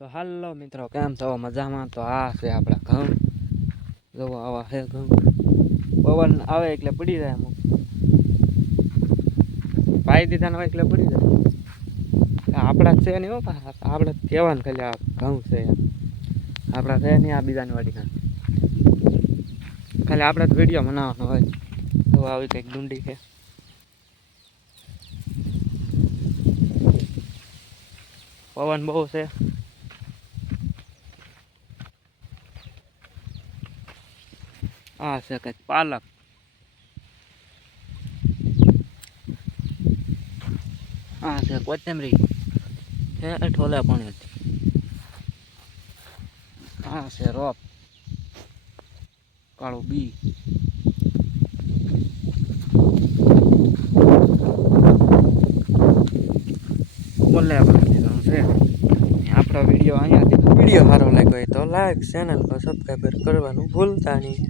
તો હાલો મિત્રો, કેમ છો? મજામાં? તો આ છે આપણા ઘઉં. જોવો આવા છે ઘઉં. પવન આવે એટલે પડી જાય અમુક. પાઈ દીધા ને હોય એટલે પડી જાય. આપણા છે નહીં હો, આપણે કહેવાનું ખાલી આ ઘઉં છે એમ. આપણા છે નહીં, આ બીજાની વાડીના. ખાલી આપણે તો વિડીયો બનાવવાનો હોય. તો આવી કંઈક ડુંડી છે. પવન બહુ છે. આ છે કંઈક પાલક. આ છે કોથમરી છે ઠોલા પણ હતી. આ છે રોપ, કાળું બી. બોલે છે આપણો વિડીયો અહીંયાથી. વિડીયો સારો લાગ્યો હોય તો લાઈક, ચેનલ પર સબસ્ક્રાઈબર કરવાનું ભૂલતા નહીં.